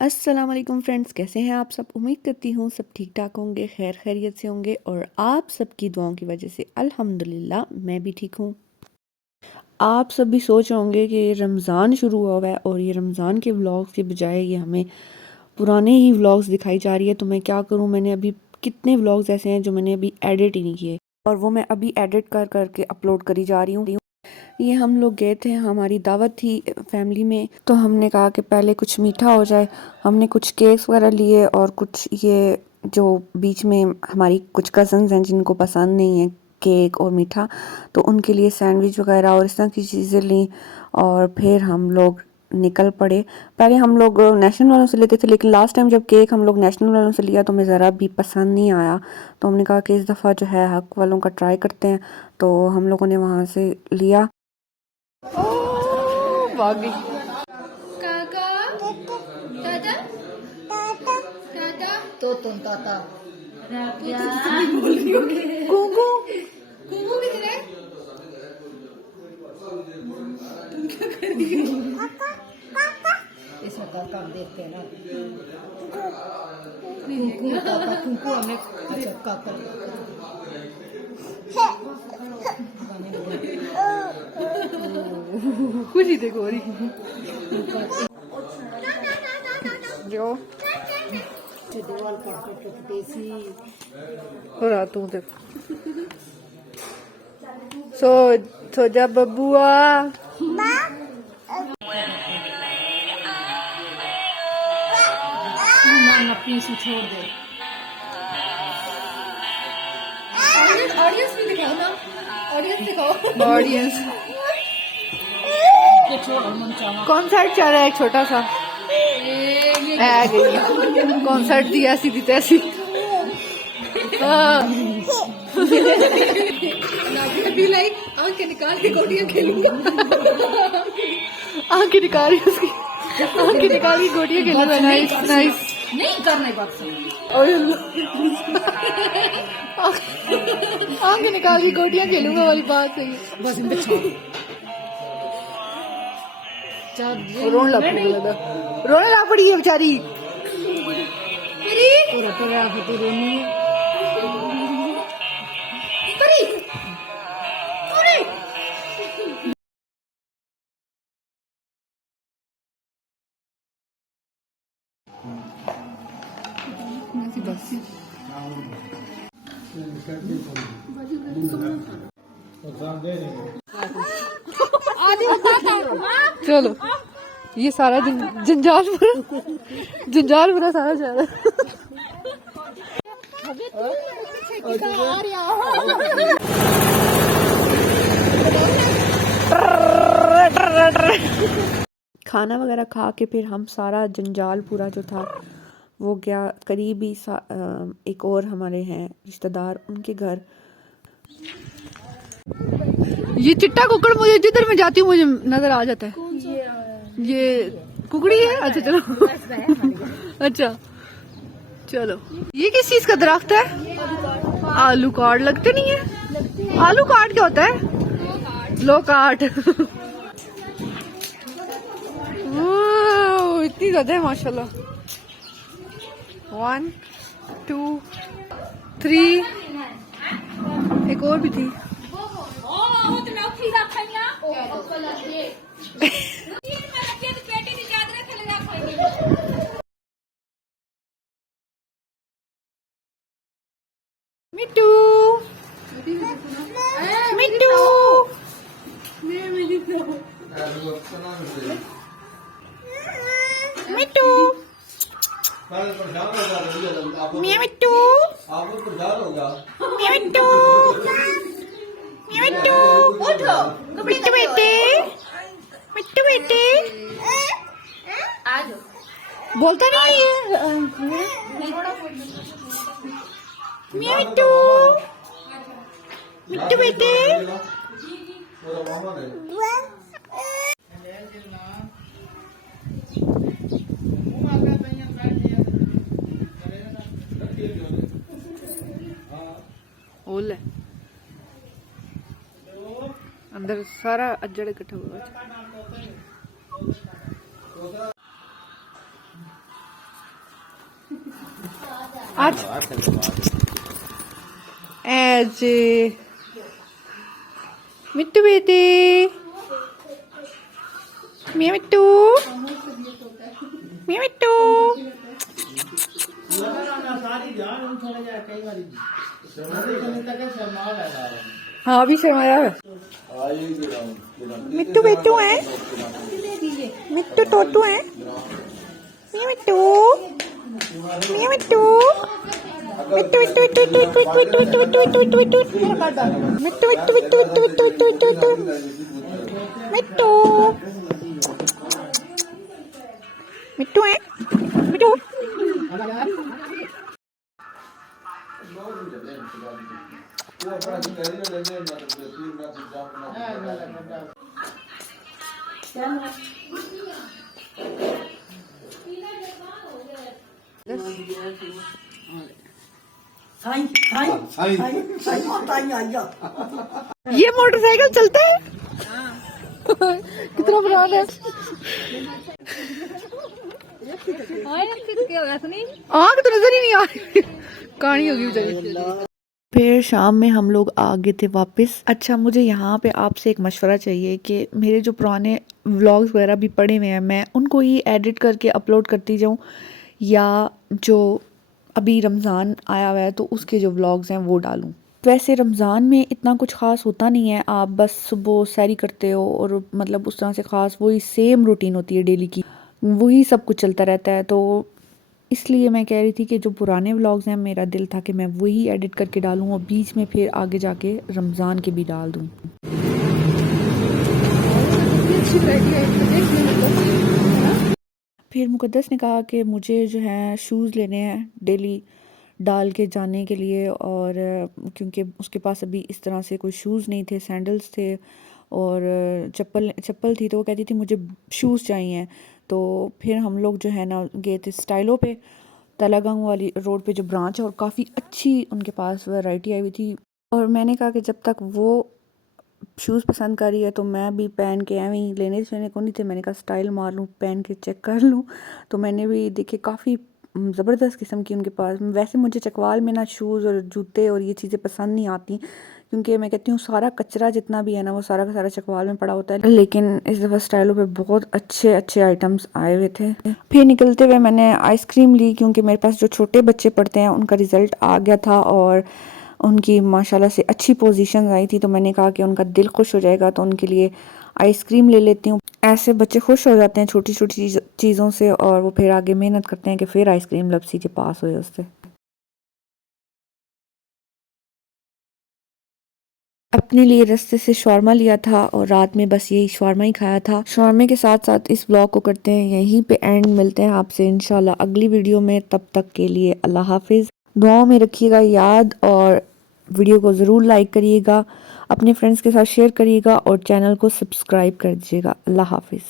अस्सलाम वालेकुम फ्रेंड्स, कैसे हैं आप सब। उम्मीद करती हूँ सब ठीक ठाक होंगे, खैर खैरियत से होंगे और आप सबकी दुआओं की वजह से अल्हम्दुलिल्लाह मैं भी ठीक हूँ। आप सब भी सोच रहे होंगे कि रमज़ान शुरू हुआ हुआ है और ये रमज़ान के व्लॉग्स के बजाय ये हमें पुराने ही व्लॉग्स दिखाई जा रही है। तो मैं क्या करूँ, मैंने अभी कितने व्लॉग्स ऐसे हैं जो मैंने अभी एडिट ही नहीं किए और वो मैं अभी एडिट कर करके अपलोड करी जा रही हूँ। ये हम लोग गए थे, हमारी दावत थी फैमिली में, तो हमने कहा कि पहले कुछ मीठा हो जाए। हमने कुछ केक्स वगैरह लिए और कुछ ये जो बीच में हमारी कुछ कज़न्स हैं जिनको पसंद नहीं है केक और मीठा, तो उनके लिए सैंडविच वगैरह और इस तरह की चीज़ें ली और फिर हम लोग निकल पड़े। पहले हम लोग नेशनल वालों से लेते थे, लेकिन लास्ट टाइम जब केक हम लोग नेशनल वालों से लिया तो हमें ज़रा भी पसंद नहीं आया। तो हमने कहा कि इस दफ़ा जो है हक वालों का ट्राई करते हैं, तो हम लोगों ने वहाँ से लिया। भागी काका दादा दादा तो तुम ताता कुकू कुकू किधर है? तुम क्या कर रही हो? इसमें काका देखते हैं ना। कुकू काका कुकू हमें अच्छा काका खुशी देखो रही जो दीवार पर टूटती हो रहा तू देख। सो जा बबुआ। प्लीज छोड़ दे। ऑडियंस भी दिखाओ ना, ऑडियंस दिखाओ। ऑडियंस कॉन्सर्ट चल रहा है एक छोटा सा है गई कॉन्सर्ट दी ऐसी दी तैसी। लाइक आंखें निकाल के गोटियां खेलूंगा। आंखें निकाल रही उसकी, आंखें निकाल के गोटियां खेलूंगा। Nice nice. नहीं करना बात सुन। आंखें निकाल के गोटियां खेलूंगा वाली बात सही है। बस रोने लग पड़ी है बेचारी। चलो ये सारा जंजाल पूरा सारा जा रहा है। खाना वगैरह खा के फिर हम सारा जंजाल पूरा जो था वो गया करीबी एक और हमारे हैं रिश्तेदार, उनके घर। ये चिट्टा कुकड़ मुझे जिधर मैं जाती हूँ मुझे नजर आ जाता है। ये कुकड़ी है। अच्छा चलो अच्छा चलो। ये किस चीज का दरख्त है? आलू कार्ड लगते नहीं है। आलू कार्ड क्या होता है? लो कार्ड। इतनी ज्यादा है माशाल्लाह। 1 2 3 एक और भी थी। मिट्टू मिट्टू मिट्टू मिया मिट्टू मिया मिट्टू मिया मिट्टू मिट्टू बेटे मिट्टू बेटे बोलता नहीं है। मिया मिट्टू मिट्टू बेटे। ओले अंदर सारा अजड़ इकट्ठा हुआ। आज ऐसे मिट्टू बेटे मिया मिट्टू मिया मिट्टू हाँ अभी शर्माया है मिट्टू बेटू है मिट्टू टोटू है मिया मिट्टू मिया मिट्टू मिट्टू मिट्टू मिट्टू मिट्टू मिट्टू मिट्टू मिट्टू मिट्टू मिट्टू मिट्टू मिट्टू मिट्टू मिट्टू मिट्टू मिट्टू मिट्टू मिट्टू है मिट्टू ये मोटरसाइकिल चलता है कितना पुराना है आग तो नजर ही नहीं आ रही कहानी होगी बेचारी। फिर शाम में हम लोग आ गए थे वापस। अच्छा मुझे यहाँ पे आपसे एक मशवरा चाहिए कि मेरे जो पुराने व्लॉग्स वगैरह भी पड़े हुए हैं मैं उनको ही एडिट करके अपलोड करती जाऊँ या जो अभी रमज़ान आया हुआ है तो उसके जो व्लॉग्स हैं वो डालूँ। वैसे रमज़ान में इतना कुछ ख़ास होता नहीं है, आप बस सुबह सैरी करते हो और मतलब उस तरह से ख़ास वही सेम रूटीन होती है डेली की, वही सब कुछ चलता रहता है। तो इसलिए मैं कह रही थी कि जो पुराने व्लॉग्स हैं मेरा दिल था कि मैं वही एडिट करके डालूँ और बीच में फिर आगे जाके रमज़ान के भी डाल दूँ। फिर मुकद्दस ने कहा कि मुझे जो है शूज़ लेने हैं डेली डाल के जाने के लिए, और क्योंकि उसके पास अभी इस तरह से कोई शूज़ नहीं थे, सैंडल्स थे और चप्पल थी, तो वो कहती थी मुझे शूज़ चाहिए। तो फिर हम लोग जो है ना गए थे स्टाइलो पे, तलागंग वाली रोड पे जो ब्रांच है, और काफ़ी अच्छी उनके पास वैरायटी आई हुई थी। और मैंने कहा कि जब तक वो शूज़ पसंद कर रही है तो मैं भी पहन के एवं लेने को नहीं थे, मैंने कहा स्टाइल मार लूँ, पहन के चेक कर लूँ। तो मैंने भी देखे काफ़ी ज़बरदस्त किस्म की उनके पास। वैसे मुझे चकवाल में ना शूज़ और जूते और ये चीज़ें पसंद नहीं आती, क्योंकि मैं कहती हूँ सारा कचरा जितना भी है ना वो सारा का सारा चकवाल में पड़ा होता है। लेकिन इस दफ़ा स्टाइलों पे बहुत अच्छे अच्छे आइटम्स आए हुए थे। फिर निकलते हुए मैंने आइसक्रीम ली, क्योंकि मेरे पास जो छोटे बच्चे पढ़ते हैं उनका रिज़ल्ट आ गया था और उनकी माशाल्लाह से अच्छी पोजीशन आई थी। तो मैंने कहा कि उनका दिल खुश हो जाएगा तो उनके लिए आइसक्रीम ले लेती हूँ। ऐसे बच्चे खुश हो जाते हैं छोटी छोटी चीज़ों से, और वो फिर आगे मेहनत करते हैं कि फिर आइसक्रीम लपसी के पास हुए उससे। अपने लिए रास्ते से शॉर्मा लिया था और रात में बस यही शॉर्मा ही खाया था। शॉर्मे के साथ साथ इस ब्लॉग को करते हैं यहीं पे एंड। मिलते हैं आपसे इंशाल्लाह अगली वीडियो में, तब तक के लिए अल्लाह हाफिज़। दुआओं में रखिएगा याद, और वीडियो को ज़रूर लाइक करिएगा, अपने फ्रेंड्स के साथ शेयर करिएगा और चैनल को सब्सक्राइब कर दीजिएगा। अल्लाह हाफिज़।